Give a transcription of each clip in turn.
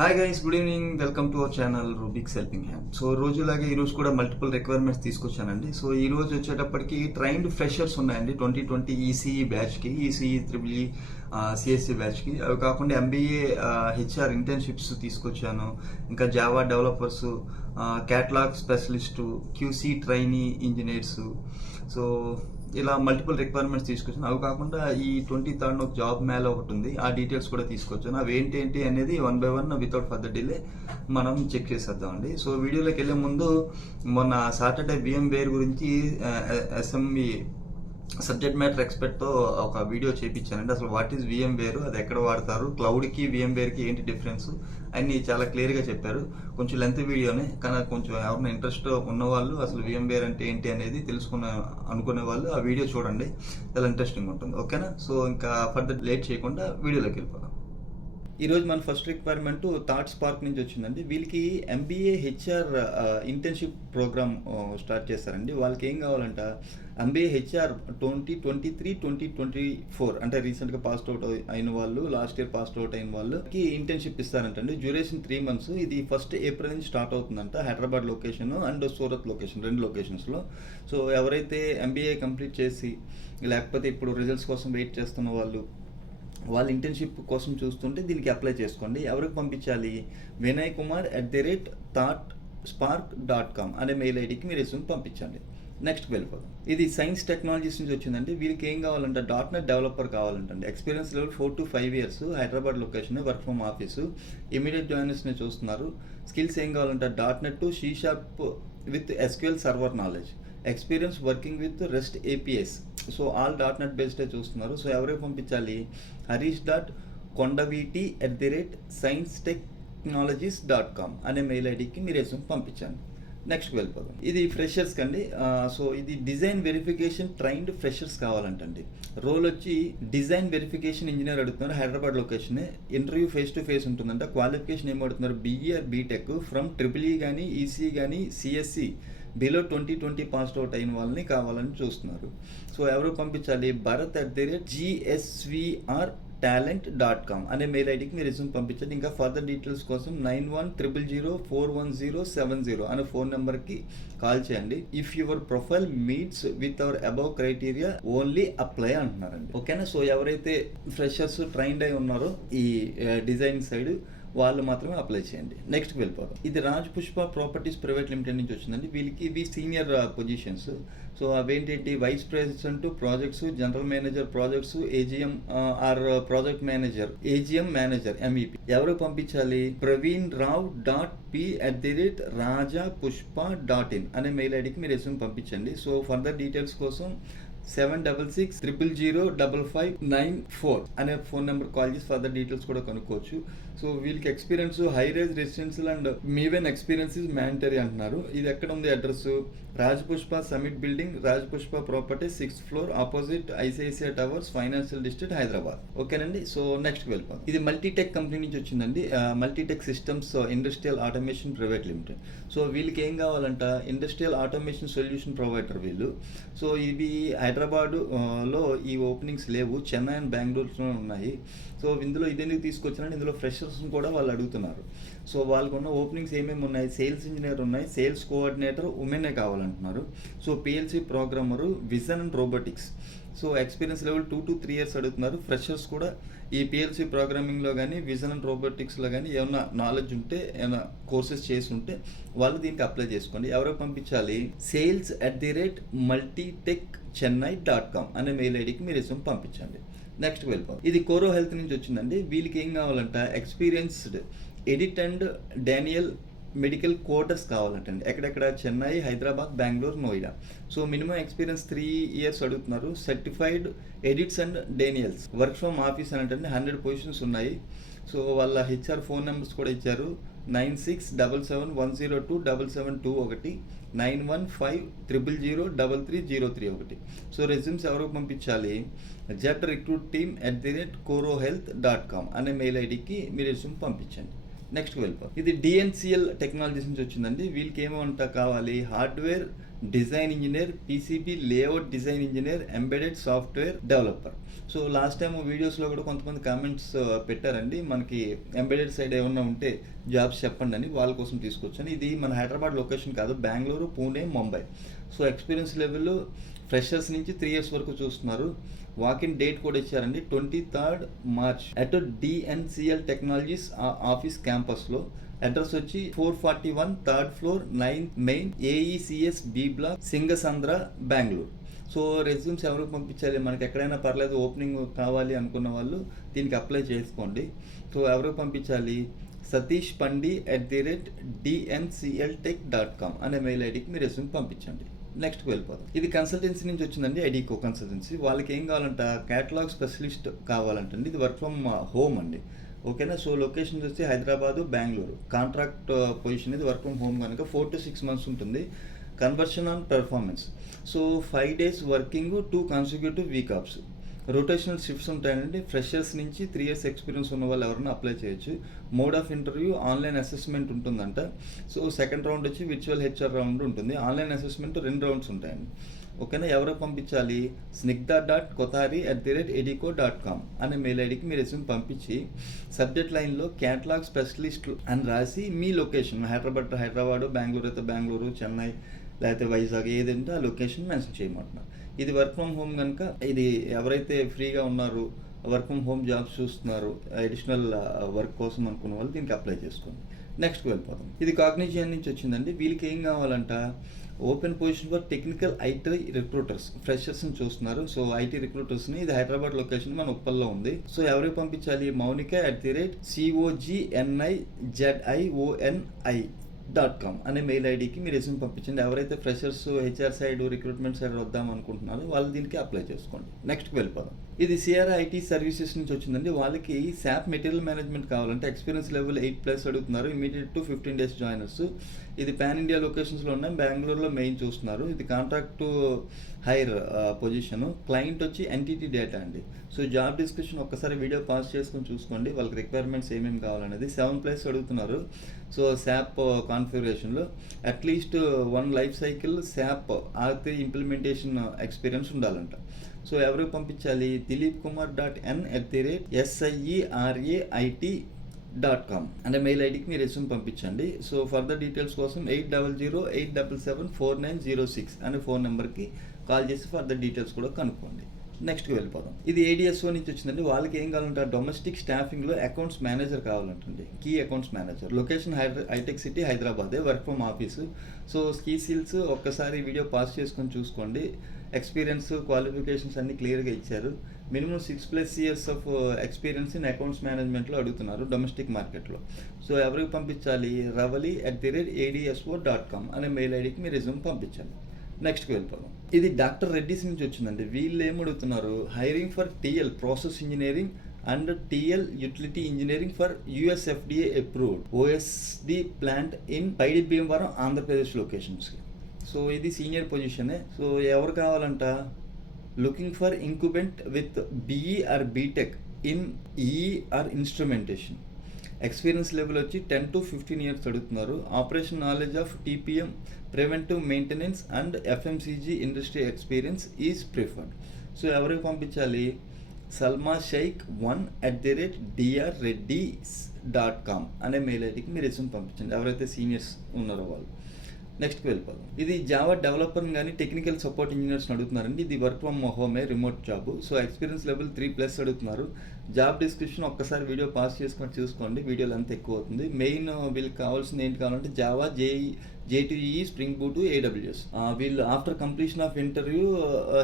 Hi guys, good evening. Welcome to our channel Rubik's helping hand. So రోజులాగే ఈ రోజు కూడా మల్టిపుల్ రిక్వైర్మెంట్స్ తీసుకొచ్చానండి. సో ఈ రోజు వచ్చేటప్పటికి ట్రైన్డ్ ఫ్రెషర్స్ ఉన్నాయండి 2020 ఈసీఈ బ్యాచ్కి, ఈసీఈ త్రిబుల్ సిఎస్సి బ్యాచ్కి. అవి కాకుండా ఎంబీఏ హెచ్ఆర్ ఇంటర్న్షిప్స్ తీసుకొచ్చాను. ఇంకా Java developers, catalogue specialist, QC trainee engineers. So ఇలా మల్టిపుల్ రిక్వైర్మెంట్స్ తీసుకొచ్చాను. అవి కాకుండా ఈ 23rd ఒక జాబ్ మేళ ఒకటి ఉంది, ఆ డీటెయిల్స్ కూడా తీసుకొచ్చాను. అవి ఏంటి అనేది 1 by 1 వితౌట్ ఫర్దర్ డిలే మనం చెక్ చేసేద్దామండి. సో వీడియోలోకి వెళ్ళే ముందు మొన్న సాటర్డే VMware గురించి ఎస్ఎంఈ సబ్జెక్ట్ మ్యాటర్ ఎక్స్పర్ట్తో ఒక వీడియో చేయించానండి. అసలు వాట్ ఈజ్ VMware, అది ఎక్కడ వాడతారు, క్లౌడ్కి VMwareకి ఏంటి డిఫరెన్స్ అన్ని చాలా క్లియర్గా చెప్పారు. కొంచెం లెంత్ వీడియోనే, కానీ కొంచెం ఎవరైనా ఇంట్రెస్ట్ ఉన్నవాళ్ళు అసలు VMware అంటే ఏంటి అనేది అనుకునే వాళ్ళు ఆ వీడియో చూడండి, చాలా ఇంట్రెస్టింగ్ ఉంటుంది. ఓకేనా? సో ఇంకా ఫర్దర్ లేట్ చేయకుండా వీడియోలోకి వెళ్ళిపోదాం. ఈరోజు మన ఫస్ట్ రిక్వైర్మెంట్ థాట్ స్పార్క్ నుంచి వచ్చిందండి. వీళ్ళకి MBA HR internship programme start చేస్తారండి. వాళ్ళకి ఏం కావాలంట, MBA HR 2023-2024 అంటే రీసెంట్గా పాస్ అవుట్ అయిన వాళ్ళు, లాస్ట్ ఇయర్ పాస్ అవుట్ అయిన వాళ్ళకి ఇంటర్న్షిప్ ఇస్తారంటండి. Duration 3 months. ఇది 1st April నుంచి స్టార్ట్ అవుతుందంట. Hyderabad location and Surat location, 2 లొకేషన్స్లో. సో ఎవరైతే MBA కంప్లీట్ చేసి లేకపోతే ఇప్పుడు రిజల్ట్స్ కోసం వెయిట్ చేస్తున్న వాళ్ళ ఇంటర్న్షిప్ కోసం చూస్తుంటే దీనికి అప్లై చేసుకోండి. ఎవరికి పంపించాలి? vinaykumar@thoughtspark.com అనే మెయిల్ ఐడికి మీరు రెస్యూమ్ పంపించండి. నెక్స్ట్ వెళ్ళిపోదాం. ఇది సైన్స్ టెక్నాలజీస్ నుంచి వచ్చిందండి. వీళ్ళకి ఏం కావాలంటే .NET డెవలపర్ కావాలంటండి. Experience level 4 to 5 years, Hyderabad location, work from office, immediate జాయినర్స్ని చూస్తున్నారు. స్కిల్స్ ఏం కావాలంటే .NET, C# with SQL server knowledge, experience working with REST APIs. So all .NET బేస్డే చూస్తున్నారు. సో ఎవరికి పంపించాలి? harish.kondaviti@sciencetechnologies.com అనే మెయిల్ ఐడికి మీరు రెస్యూమ్ పంపించండి. నెక్స్ట్ వెళ్ళిపోదాం. ఇది ఫ్రెషర్స్ కండి. సో ఇది డిజైన్ వెరిఫికేషన్ ట్రైన్డ్ ఫ్రెషర్స్ కావాలంటండి. రోల్ వచ్చి డిజైన్ వెరిఫికేషన్ ఇంజనీర్ అడుగుతున్నారు. Hyderabad location. Interview face to face ఉంటుందంట. క్వాలిఫికేషన్ ఏం అడుగుతున్నారు? BE or BTech from EEE కానీ, ECE కానీ, CSE బిలో 2020 పాస్ అవుట్ అయిన వాళ్ళని కావాలని చూస్తున్నారు. సో ఎవరు పంపించాలి? bharat@gsvrtalent.com అనే మెయిల్ ఐడికి మీరు రెస్యూమ్ పంపించండి. ఇంకా ఫర్దర్ డీటెయిల్స్ కోసం 9100041070 అనే ఫోన్ నెంబర్కి కాల్ చేయండి. If your profile meets with our above criteria only apply అంటున్నారండి. ఓకేనా? సో ఎవరైతే ఫ్రెషర్స్ ట్రైన్డ్ అయి ఉన్నారో ఈ డిజైన్ సైడ్ వాళ్ళు మాత్రమే అప్లై చేయండి. నెక్స్ట్ వెళ్ళిపోదాం. ఇది Raj Pushpa properties private limited నుంచి వచ్చిందండి. వీళ్ళకి ఇవి సీనియర్ పొజిషన్స్. సో అవేంటి? Vice president projects, general manager projects, AGM or project manager, AGM manager, MEP. ఎవరు పంపించాలి? praveenrao.p@rajapushpa.in అనే మెయిల్ ఐడికి మీరు రెస్యూమ్ పంపించండి. సో ఫర్దర్ డీటెయిల్స్ కోసం 7660005594 అనే ఫోన్ నెంబర్ కాల్ చేసి ఫర్దర్ డీటెయిల్స్ కూడా కనుక్కోవచ్చు. సో వీళ్ళకి experience high rise residential and Mivan experience is mandatory అంటున్నారు. ఇది ఎక్కడ ఉంది? Address Raj Pushpa summit building, Raj Pushpa property, 6th floor, opposite ICICI towers, financial district, Hyderabad. ఓకేనండి? సో నెక్స్ట్ వెళ్ళిపోతాం. ఇది మల్టీటెక్ కంపెనీ నుంచి వచ్చిందండి. Multitech systems industrial automation private limited. So వీళ్ళకి ఏం కావాలంట? ఇండస్ట్రియల్ ఆటోమేషన్ సొల్యూషన్ ప్రొవైడర్ వీళ్ళు. సో ఇవి హైదరాబాదులో ఈ ఓపెనింగ్స్ లేవు, చెన్నై అండ్ బెంగళూరులో ఉన్నాయి. సో ఇందులో ఇదెందుకు తీసుకొచ్చారంటే ఇందులో ఫ్రెషర్స్ని కూడా వాళ్ళు అడుగుతున్నారు. సో వాళ్ళకు ఉన్న ఓపెనింగ్స్ ఏమేమి ఉన్నాయి? సేల్స్ ఇంజనీర్ ఉన్నాయి, సేల్స్ కోఆర్డినేటర్ ఉమెనే కావాలంటున్నారు. So PLC programmer, vision and robotics. So experience level 2 to 3 years అడుగుతున్నారు. ఫ్రెషర్స్ కూడా ఈ PLC ప్రోగ్రామింగ్లో కానీ, విజన్ అండ్ రోబోటిక్స్లో కానీ ఏమన్నా నాలెడ్జ్ ఉంటే, ఏమైనా కోర్సెస్ చేసి ఉంటే వాళ్ళు దీనికి అప్లై చేసుకోండి. ఎవరికి పంపించాలి? sales@multitechchennai.com అనే మెయిల్ ఐడికి మీరు రెస్యూమ్ పంపించండి. నెక్స్ట్ వెళ్ళిపోతాం. ఇది కోరో హెల్త్ నుంచి వచ్చిందండి. వీళ్ళకి ఏం కావాలంట? Experienced edit and denial medical coders కావాలంటండి. ఎక్కడెక్కడ? Chennai, Hyderabad, Bengaluru, Noida. So minimum experience 3 years అడుగుతున్నారు. Certified edits and denials, work from office అని అంటే 100 పొజిషన్స్ ఉన్నాయి. సో వాళ్ళ HR ఫోన్ నెంబర్స్ కూడా ఇచ్చారు. 9677102721, 915000330331. సో రెజ్యూమ్స్ ఎవరికి పంపించాలి? jetrecruitteam@corohealth.com అనే మెయిల్ ఐడికి మీరు రెజ్యూమ్ పంపించండి. నెక్స్ట్కి వెళ్ళిపోతాం. ఇది డిఎన్సిఎల్ టెక్నాలజీస్ నుంచి వచ్చిందండి. వీళ్ళకి ఏమంటా కావాలి, hardware design engineer, PCB layout design engineer, embedded software developer. So last time వీడియోస్లో కూడా కొంతమంది కామెంట్స్ పెట్టారండి, మనకి ఎంబెడెడ్ సైడ్ ఏమన్నా ఉంటే జాబ్స్ చెప్పండి అని, వాళ్ళ కోసం తీసుకొచ్చాను. ఇది మన హైదరాబాద్ లొకేషన్ కాదు, Bengaluru, Pune, Mumbai. So experience level freshers నుంచి 3 years వరకు చూస్తున్నారు. వాకిన్ డేట్ కూడా ఇచ్చారండి, 23rd March at DNCL technologies office క్యాంపస్లో. అడ్రస్ వచ్చి 441 3rd floor 9th main AECS B block, Singasandra, Bengaluru. So resumes ఎవరికి పంపించాలి, మనకి ఎక్కడైనా పర్లేదు, ఓపెనింగ్ కావాలి అనుకున్న వాళ్ళు దీనికి అప్లై చేసుకోండి. సో ఎవరికి పంపించాలి, సతీష్ పండి @dncltech.com అనే మెయిల్ ఐడికి మీ రెజ్యూమ్ పంపించండి. నెక్స్ట్కి వెళ్ళిపోదాం. ఇది కన్సల్టెన్సీ నుంచి వచ్చిందండి, ఐడికో కన్సల్టెన్సీ. వాళ్ళకి ఏం కావాలంట, క్యాటలాగ్ స్పెషలిస్ట్ కావాలంటండి. ఇది వర్క్ ఫ్రమ్ హోమ్ అండి, ఓకేనా. సో లొకేషన్ వచ్చి హైదరాబాదు, బెంగళూరు. కాంట్రాక్ట్ పొజిషన్ ఇది వర్క్ ఫ్రమ్ హోమ్ కనుక 4 to 6 months ఉంటుంది. Conversion on performance. So 5 days working, 2 consecutive week offs. Rotational shifts ఉంటాయండి. ఫ్రెషర్స్ నుంచి 3 years ఎక్స్పీరియన్స్ ఉన్న వాళ్ళు ఎవరైనా అప్లై చేయొచ్చు. Mode of interview online assessment ఉంటుందంట. సో సెకండ్ రౌండ్ వచ్చి విర్చువల్ హెచ్ఆర్ రౌండ్ ఉంటుంది. ఆన్లైన్ అసెస్మెంట్ 2 rounds ఉంటాయండి, ఓకేనా. ఎవరు పంపించాలి, snigdha.kothari@edico.com అనే మెయిల్ ఐడికి మీ రెజ్యూమ్ పంపించి సబ్జెక్ట్ లైన్లో క్యాటలాగ్ స్పెషలిస్ట్ అని రాసి మీ లొకేషన్, హైదరాబాదు, బెంగళూరు అయితే బెంగళూరు, చెన్నై లేకపోతే వైజాగ్ ఏదంటే ఆ లొకేషన్ మెన్షన్ చేయమంటున్నారు. ఇది వర్క్ ఫ్రమ్ హోమ్ కనుక, ఇది ఎవరైతే ఫ్రీగా ఉన్నారు, వర్క్ ఫ్రమ్ హోమ్ జాబ్స్ చూస్తున్నారు, అడిషనల్ వర్క్ కోసం అనుకున్న వాళ్ళు దీనికి అప్లై చేసుకోండి. నెక్స్ట్కి వెళ్ళిపోతాం. ఇది కాగ్నిజియన్ నుంచి వచ్చిందండి. వీళ్ళకి ఏం కావాలంట, open position for technical IT recruiters, ఫ్రెషర్స్ని చూస్తున్నారు. సో ఐటీ రిక్రూటర్స్ని, ఇది హైదరాబాద్ లొకేషన్, మన ఉప్పల్లో ఉంది. సో ఎవరికి పంపించాలి, మౌనిక @COGNIZIONI.com అనే మెయిల్ ఐడికి మీ రెజ్యూమ్ పంపించండి. ఎవరైతే freshers, HR side, recruitment side వద్దాం అనుకుంటున్నారో వాళ్ళు దీనికి అప్లై చేసుకోండి. నెక్స్ట్కి వెళ్ళిపోదాం. ఇది సిఆర్ ఐటీ సర్వీసెస్ నుంచి వచ్చిందండి. వాళ్ళకి శాప్ మెటీరియల్ మేనేజ్మెంట్ కావాలంటే ఎక్స్పీరియన్స్ లెవెల్ 8+ అడుగుతున్నారు. Immediate to 15 days joiners. ఇది పాన్ ఇండియా లొకేషన్స్లో ఉన్నాయి. బెంగళూరులో మెయిన్ చూస్తున్నారు. ఇది కాంట్రాక్ట్ హైర్ పొజిషన్. క్లయింట్ వచ్చి ఎన్టీటీ డేటా అండి. సో జాబ్ డిస్క్రిప్షన్ ఒక్కసారి వీడియో పాస్ చేసుకొని చూసుకోండి, వాళ్ళకి రిక్వైర్మెంట్స్ ఏమేమి కావాలనేది. 7+ అడుగుతున్నారు. సో శాప్ కాన్ఫిగరేషన్లో అట్లీస్ట్ 1 life cycle శాప్ ఆర్తి ఇంప్లిమెంటేషన్ ఎక్స్పీరియన్స్ ఉండాలంట. సో ఎవరికి పంపించాలి, dilipkumar.n@SIERAIT.com అనే మెయిల్ ఐడికి మీ రెజ్యూమ్ పంపించండి. సో ఫర్దర్ డీటెయిల్స్ కోసం 8008774906 అనే ఫోన్ నెంబర్కి కాల్ చేసి ఫర్దర్ డీటెయిల్స్ కూడా కనుక్కోండి. నెక్స్ట్కి వెళ్ళిపోదాం. ఇది ఏడిఎస్ఓ నుంచి వచ్చిందండి. వాళ్ళకి ఏం కావాలంటే డొమెస్టిక్ స్టాఫింగ్లో అకౌంట్స్ మేనేజర్ కావాలంటుంది, key accounts manager. Location Hitech City, హైదరాబాదే. Work from office. So skills ఒక్కసారి వీడియో పాస్ చేసుకొని చూసుకోండి. ఎక్స్పీరియన్స్, క్వాలిఫికేషన్స్ అన్ని క్లియర్గా ఇచ్చారు. Minimum 6+ years of experience in accounts మేనేజ్మెంట్లో అడుగుతున్నారు డొమెస్టిక్ మార్కెట్లో. సో ఎవరికి పంపించాలి, ravali@adsO.com అనే మెయిల్ ఐడికి మీ రెజ్యూమ్ పంపించాలి. నెక్స్ట్కి వెళ్ళిపోదాం. ఇది డాక్టర్ రెడ్డిస్ నుంచి వచ్చిందండి. వీళ్ళు ఏమడుగుతున్నారు, hiring for TL process engineering and TL utility engineering for USFDA approved OSD plant in Paidi Bhimavaram, Andhra Pradesh లొకేషన్స్కి. సో ఇది సీనియర్ పొజిషనే. సో ఎవరు కావాలంట, looking for incumbent with BE or BTech in EE or instrumentation. Experience level వచ్చి 10 to 15 years అడుగుతున్నారు. Operation knowledge of TPM, preventive maintenance and FMCG industry experience is preferred. So ఎవరికి పంపించాలి, Salma Shaik 1@drreddies.com అనే mail ఐడికి మీరు resume పంపించండి, ఎవరైతే seniors ఉన్నారో వాళ్ళు. నెక్స్ట్కి వెళ్ళిపోదాం. ఇది జావా డెవలపర్ని కానీ టెక్నికల్ సపోర్ట్ ఇంజనీర్స్ని అడుగుతున్నారండి. ఇది వర్క్ ఫ్రమ్ హోమే, remote job. So experience level 3+ అడుగుతున్నారు. జాబ్ డిస్క్రిప్షన్ ఒక్కసారి వీడియో పాస్ చేసుకొని చూసుకోండి, వీడియోలు అంత ఎక్కువ అవుతుంది. మెయిన్ వీళ్ళకి కావాల్సింది ఏంటి కావాలంటే Java, J2EE, spring boot, AWS. వీళ్ళు after completion of interview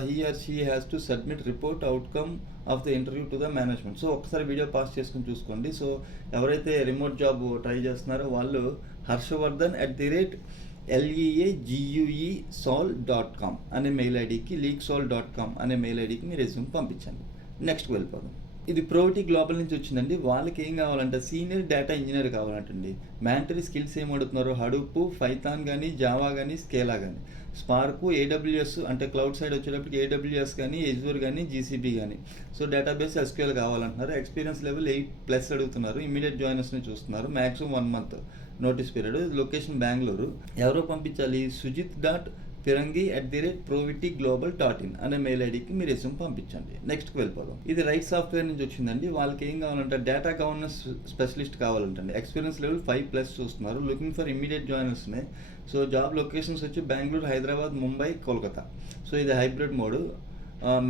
he or she has to submit report outcome of the interview to the management. So ఒకసారి వీడియో పాస్ చేసుకొని చూసుకోండి. సో ఎవరైతే రిమోట్ జాబ్ ట్రై చేస్తున్నారో వాళ్ళు harshvardhan@leaguesol.com అనే mail ఐడికి, leaguesol.com అనే మెయిల్ ఐడికి మీ రెజ్యూమ్ పంపించండి. నెక్స్ట్కి వెళ్ళిపోదాం. ఇది ప్రోవిటీ గ్లోబల్ నుంచి వచ్చిందండి. వాళ్ళకి ఏం కావాలంటే సీనియర్ డేటా ఇంజనీర్ కావాలంటండి. మ్యాండటరీ స్కిల్స్ ఏం అడుగుతున్నారు, హడూప్, పైథాన్ కానీ, జావా కానీ, స్కేలా కానీ, స్పార్కు, ఏడబ్ల్యూఎస్ అంటే క్లౌడ్ సైడ్ వచ్చేటప్పటికి ఏడబ్ల్యూఎస్ కానీ, ఎజ్యూర్ కానీ, జీసీబీ కానీ. సో డేటాబేస్ ఎస్క్యూఎల్ కావాలంటున్నారు. ఎక్స్పీరియన్స్ లెవెల్ 8+ అడుగుతున్నారు. ఇమీడియట్ జాయినర్స్ని చూస్తున్నారు. Maximum 1 month notice period. Location Bengaluru. ఎవరో పంపించాలి, sujit.pirangi@provityglobal.in అనే మెయిల్ ఐడికి మీరు రెజ్యూమ్ పంపించండి. నెక్స్ట్కి వెళ్ళిపోదాం. ఇది రైట్ సాఫ్ట్వేర్ నుంచి వచ్చిందండి. వాళ్ళకి ఏం కావాలంటే డేటా గవర్నెన్స్ స్పెషలిస్ట్ కావాలంటండి. ఎక్స్పీరియన్స్ లెవెల్ 5+ చూస్తున్నారు. లుకింగ్ ఫర్ ఇమీడియట్ జాయినర్స్నే. సో జాబ్ లొకేషన్స్ వచ్చి బెంగళూరు, హైదరాబాద్, ముంబై, కోల్కతా. సో ఇది హైబ్రిడ్ మోడ్.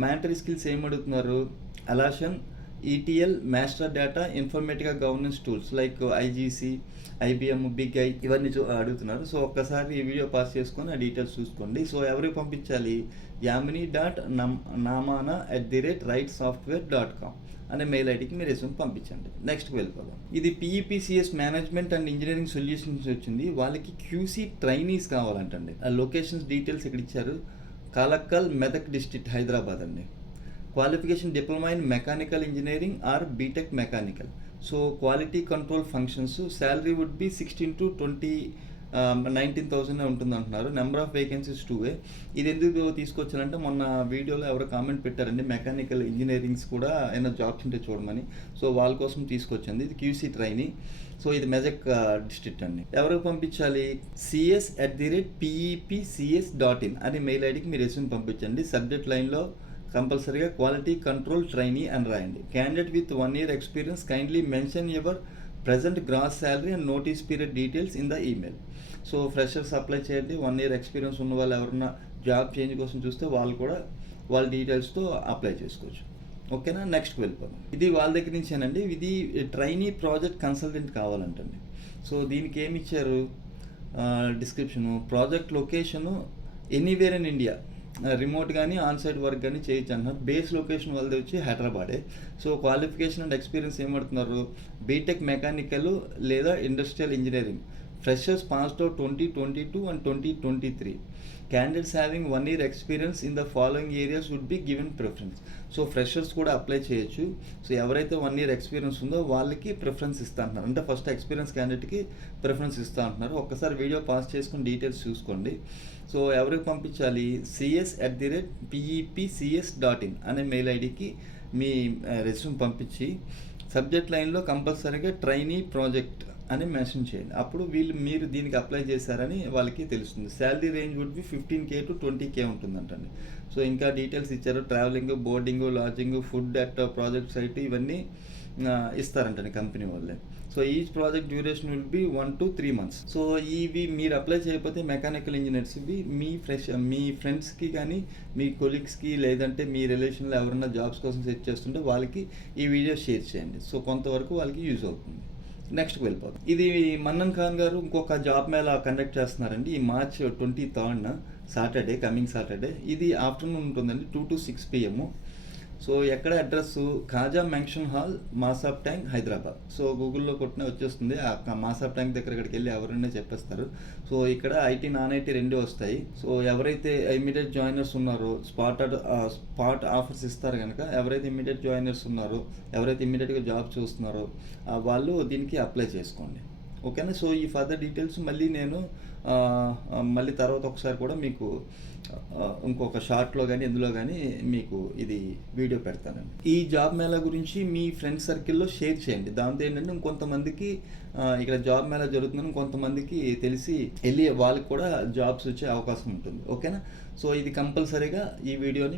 మ్యాండటరీ స్కిల్స్ ఏం అడుగుతున్నారు, Alation, ETL, master data, Informatica governance tools like IGC, IBM, big I ఇవన్నీ అడుగుతున్నారు. సో ఒక్కసారి ఈ వీడియో పాస్ చేసుకొని ఆ డీటెయిల్స్ చూసుకోండి. సో ఎవరికి పంపించాలి, yamini.namana@rightsoftware.com అనే మెయిల్ ఐడికి మీరు రెజ్యూమ్ పంపించండి. నెక్స్ట్కి వెళ్ళిపోదాం. ఇది PEPCS management and engineering solutions వచ్చింది. వాళ్ళకి QC ట్రైనీస్ కావాలంటండి. ఆ లొకేషన్స్ డీటెయిల్స్ ఇక్కడ ఇచ్చారు. కాలక్కల్, మెదక్ డిస్ట్రిక్ట్, హైదరాబాద్ అండి. Qualification diploma in mechanical engineering or B Tech mechanical. So quality control functions. Salary would be 16 to 19,000 ఉంటుంది అంటున్నారు. Number of vacancies 2. ఇది ఎందుకు తీసుకొచ్చారంటే మొన్న వీడియోలో ఎవరో కామెంట్ పెట్టారండి, మెకానికల్ ఇంజనీరింగ్స్ కూడా ఏమైనా జాబ్స్ ఉంటే చూడమని. సో వాళ్ళ కోసం తీసుకొచ్చింది. ఇది QC ట్రైనీ. సో ఇది మెదక్ డిస్ట్రిక్ట్ అండి. ఎవరికి పంపించాలి, cs@pepcs.in అనే మెయిల్ ఐడికి మీరు రెజ్యూమ్ పంపించండి. సబ్జెక్ట్ లైన్లో కంపల్సరీగా క్వాలిటీ కంట్రోల్ ట్రైనీ అని రాయండి. Candidate with 1 year experience kindly mention your present gross salary and notice period details in the email. So freshers apply చేయండి. 1 year ఎక్స్పీరియన్స్ ఉన్న వాళ్ళు ఎవరన్నా జాబ్ చేంజ్ కోసం చూస్తే వాళ్ళు కూడా వాళ్ళ డీటెయిల్స్తో అప్లై చేసుకోవచ్చు. ఓకేనా, నెక్స్ట్కి వెళ్ళిపోదాం. ఇది వాళ్ళ దగ్గర నుంచేనండి. ఇది ట్రైనీ ప్రాజెక్ట్ కన్సల్టెంట్ కావాలంటండి. సో దీనికి ఏమి ఇచ్చారు, description, project location anywhere in India, remote కానీ ఆన్ సైట్ వర్క్ కానీ చేయొచ్చు అంటున్నారు. బేస్ లొకేషన్ వాళ్ళది వచ్చి హైదరాబాదే. సో క్వాలిఫికేషన్ అండ్ ఎక్స్పీరియన్స్ ఏమడుతున్నారు, బీటెక్ మెకానికల్ లేదా industrial engineering. Freshers passed out 2022 and 2023. Candidates having 1 year experience in the following areas would be given preference. So freshers కూడా apply చేయొచ్చు. సో ఎవరైతే 1 year ఎక్స్పీరియన్స్ ఉందో వాళ్ళకి ప్రిఫరెన్స్ ఇస్తా అంటున్నారు. అంటే ఫస్ట్ ఎక్స్పీరియన్స్ క్యాండిడేట్కి ప్రిఫరెన్స్ ఇస్తా అంటున్నారు. ఒక్కసారి వీడియో పాస్ చేసుకుని డీటెయిల్స్ చూసుకోండి. సో ఎవరికి పంపించాలి, cs@pepcs.in అనే మెయిల్ ఐడికి మీ రెజ్యూమ్ పంపించి సబ్జెక్ట్ లైన్లో కంపల్సరీగా ట్రైనీ ప్రాజెక్ట్ అని మెన్షన్ చేయండి. అప్పుడు మీరు దీనికి అప్లై చేశారని వాళ్ళకి తెలుస్తుంది. Salary range would be 15K to 20K ఉంటుందంటండి. సో ఇంకా డీటెయిల్స్ ఇచ్చారు. Travelling, boarding, lodging, food at project site ఇవన్నీ ఇస్తారంటండి కంపెనీ వాళ్ళే. So each project duration will be 1 to 3 months. So ఇవి మీరు అప్లై చేయకపోతే మెకానికల్ ఇంజనీర్స్ ఇవి మీ ఫ్రెండ్స్కి కానీ మీ కొలీగ్స్కి లేదంటే మీ రిలేషన్లో ఎవరైనా జాబ్స్ కోసం సెర్చ్ చేస్తుంటే వాళ్ళకి ఈ వీడియో షేర్ చేయండి. సో కొంతవరకు వాళ్ళకి యూజ్ అవుతుంది. నెక్స్ట్కి వెళ్ళిపోతాం. ఇది మన్నన్ ఖాన్ గారు ఇంకొక జాబ్ మేళా కండక్ట్ చేస్తున్నారండి. ఈ March 23rd Saturday, coming Saturday. ఇది ఆఫ్టర్నూన్ ఉంటుందండి, 2 to 6 PM. సో ఎక్కడ address, Khaja mention hall, Masab tank, Hyderabad. So గూగుల్లో కొట్టిన వచ్చేస్తుంది. ఆ మాసాబ్ ట్యాంక్ దగ్గర ఇక్కడికి వెళ్ళి ఎవరైనా చెప్పేస్తారు. సో ఇక్కడ IT, నాన్ IT 2 వస్తాయి. సో ఎవరైతే ఇమీడియట్ జాయినర్స్ ఉన్నారో స్పాట్ ఆఫర్స్ ఇస్తారు కనుక ఎవరైతే ఇమీడియట్ జాయినర్స్ ఉన్నారో, ఎవరైతే ఇమీడియట్గా జాబ్ చూస్తున్నారో వాళ్ళు దీనికి అప్లై చేసుకోండి. ఓకేనా. సో ఈ ఫర్దర్ డీటెయిల్స్ మళ్ళీ నేను మళ్ళీ తర్వాత ఒకసారి కూడా మీకు ఇంకొక షార్ట్లో కానీ ఎందులో కానీ మీకు ఇది వీడియో పెడతానండి. ఈ జాబ్ మేళా గురించి మీ ఫ్రెండ్స్ సర్కిల్లో షేర్ చేయండి. దాంతో ఏంటంటే ఇంకొంతమందికి ఇక్కడ జాబ్ మేళా జరుగుతుందని కొంతమందికి తెలిసి వెళ్ళి వాళ్ళకి కూడా జాబ్స్ వచ్చే అవకాశం ఉంటుంది. ఓకేనా. సో ఇది కంపల్సరీగా ఈ వీడియోని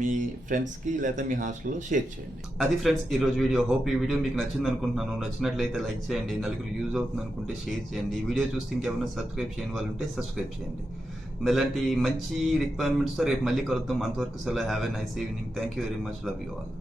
మీ ఫ్రెండ్స్కి లేదా మీ హాస్టల్లో షేర్ చేయండి. అది ఫ్రెండ్స్ ఈరోజు వీడియో. హోప్ ఈ వీడియో మీకు నచ్చింది అనుకుంటున్నాను. నచ్చినట్లయితే లైక్ చేయండి. నలుగురు యూజ్ అవుతుంది అనుకుంటే షేర్ చేయండి. ఈ వీడియో చూస్తే ఇంకెవరైనా సబ్స్క్రైబ్ చేయని వాళ్ళు ఉంటే సబ్స్క్రైబ్ చేయండి. ఇలాంటి మంచి రిక్వైర్మెంట్స్తో రేపు మళ్ళీ కలుద్దాం. అంతవరకు సెలవు. Have a nice evening. Thank you very much. Love you all.